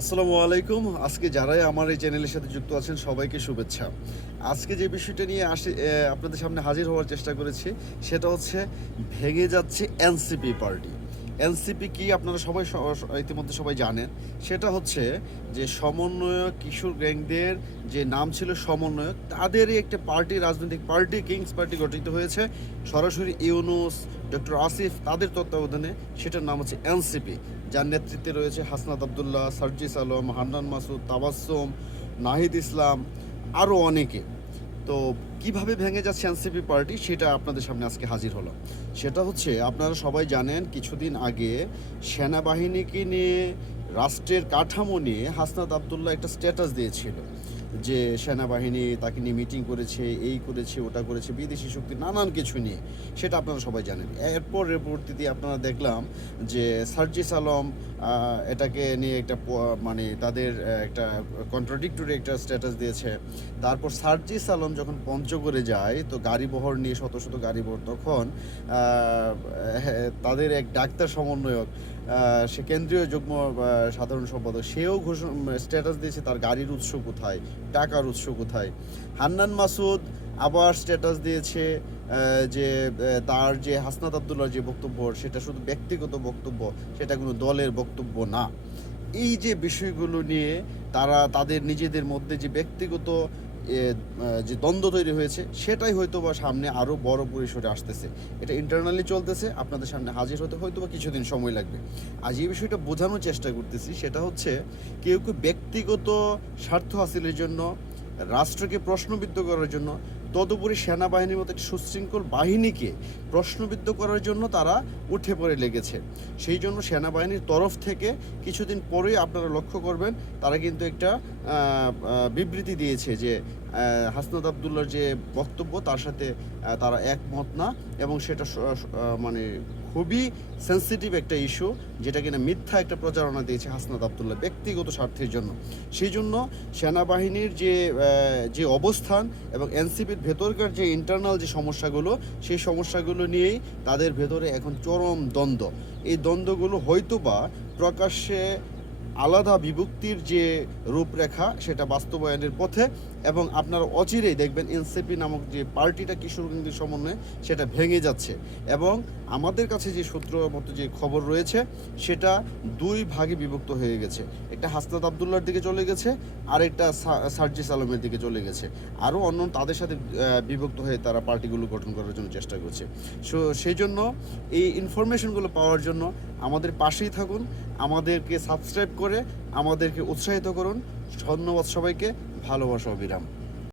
আসসালামু আলাইকুম। আজকে যারাই আমার এই চ্যানেলের সাথে যুক্ত আছেন, সবাইকে শুভেচ্ছা। আজকে যে বিষয়টা নিয়ে আসি আপনাদের সামনে হাজির হওয়ার চেষ্টা করেছি, সেটা হচ্ছে ভেঙে যাচ্ছে এনসিপি পার্টি। এনসিপি কি আপনারা সবাই ইতিমধ্যে সবাই জানেন। সেটা হচ্ছে যে সমন্বয়ক, কিশোর গ্যাংদের যে নাম ছিল সমন্বয়ক, তাদেরই একটা পার্টি, রাজনৈতিক পার্টি, কিংস পার্টি গঠিত হয়েছে। সরাসরি ইউনুস ডক্টর আসিফ তাদের তত্ত্বাবধানে সেটার নাম হচ্ছে এনসিপি, যার নেতৃত্বে রয়েছে হাসনাত আবদুল্লাহ, সার্জিস আলম, হান্নান মাসুদ তাবাসম নাহিদ ইসলাম আরও অনেকে। তো কীভাবে ভেঙে যাচ্ছে এনসিপি পার্টি সেটা আপনাদের সামনে আজকে হাজির হলো সেটা হচ্ছে, আপনারা সবাই জানেন, কিছুদিন আগে সেনাবাহিনীকে নিয়ে রাষ্ট্রের কাঠামো নিয়ে হাসনাত আবদুল্লাহ একটা স্ট্যাটাস দিয়েছিল যে সেনাবাহিনী তাকে নিয়ে মিটিং করেছে এই করেছে ওটা করেছে বিদেশি শক্তি নানান কিছু নিয়ে। সেটা আপনারা সবাই জানেন। এরপর পরবর্তীতে আপনারা দেখলাম যে সার্জিস আলম এটাকে নিয়ে একটা মানে তাদের একটা কন্ট্রাডিক্টরি একটা স্ট্যাটাস দিয়েছে। তারপর সার্জিস আলম যখন পঞ্চগড়ে যায় তো গাড়ি বহর নিয়ে শত শত গাড়ি বহর তখন হ্যাঁ, তাদের এক ডাক্তার সমন্বয়ক সে কেন্দ্রীয় যুগ্ম সাধারণ সম্পাদক, সেও ঘোষণা স্ট্যাটাস দিয়েছে তার গাড়ির উৎস কোথায়, টাকার উৎস কোথায়। হান্নান মাসুদ আবার স্ট্যাটাস দিয়েছে যে তার যে হাসনাত আবদুল্লার যে বক্তব্য, সেটা শুধু ব্যক্তিগত বক্তব্য, সেটা কোনো দলের বক্তব্য না। এই যে বিষয়গুলো নিয়ে তারা তাদের নিজেদের মধ্যে যে ব্যক্তিগত যে দ্বন্দ্ব তৈরি হয়েছে, সেটাই হয়তো বা সামনে আরও বড় পরিসরে আসতেছে। এটা ইন্টারনালি চলতেছে, আপনাদের সামনে হাজির হতে হয়তো বা কিছুদিন সময় লাগবে। আজ এই বিষয়টা বোঝানোর চেষ্টা করতেছি, সেটা হচ্ছে কেউ কেউ ব্যক্তিগত স্বার্থ হাসিলের জন্য রাষ্ট্রকে প্রশ্নবিদ্ধ করার জন্য তদুপরি সেনাবাহিনীর মতো একটি সুশৃঙ্খল বাহিনীকে প্রশ্নবিদ্ধ করার জন্য তারা উঠে পড়ে লেগেছে। সেই জন্য সেনাবাহিনীর তরফ থেকে কিছুদিন পরেই আপনারা লক্ষ্য করবেন তারা কিন্তু একটা বিবৃতি দিয়েছে যে আহ, হাসনাত আবদুল্লার যে বক্তব্য তার সাথে তারা একমত না এবং সেটা মানে খুবই সেন্সিটিভ একটা ইস্যু যেটা কিনা মিথ্যা একটা প্রচারণা দিয়েছে হাসনাত আবদুল্লাহ ব্যক্তিগত স্বার্থের জন্য। সেই জন্য সেনাবাহিনীর যে যে অবস্থান এবং এনসিপির ভেতরকার যে ইন্টারনাল যে সমস্যাগুলো, সেই সমস্যাগুলো নিয়েই তাদের ভেতরে এখন চরম দ্বন্দ্ব। এই দ্বন্দ্বগুলো হয়তোবা প্রকাশ্যে আলাদা বিভক্তির যে রূপরেখা, সেটা বাস্তবায়নের পথে এবং আপনারা অচিরেই দেখবেন এনসিপি নামক যে পার্টিটা কিশোরগঞ্জের সমন্বয়ে সেটা ভেঙে যাচ্ছে। এবং আমাদের কাছে যে সূত্র মতো যে খবর রয়েছে, সেটা দুই ভাগে বিভক্ত হয়ে গেছে। একটা হাসনাত আবদুল্লার দিকে চলে গেছে, আর একটা সার্জিস আলমের দিকে চলে গেছে। আরও অন্য তাদের সাথে বিভক্ত হয়ে তারা পার্টিগুলো গঠন করার জন্য চেষ্টা করছে। সো সেই জন্য এই ইনফরমেশনগুলো পাওয়ার জন্য আমাদের পাশেই থাকুন, আমাদেরকে সাবস্ক্রাইব করে, আমাদেরকে উৎসাহিত করুন। ধন্যবাদ সবাইকে। ভালোবাসা অবিরাম।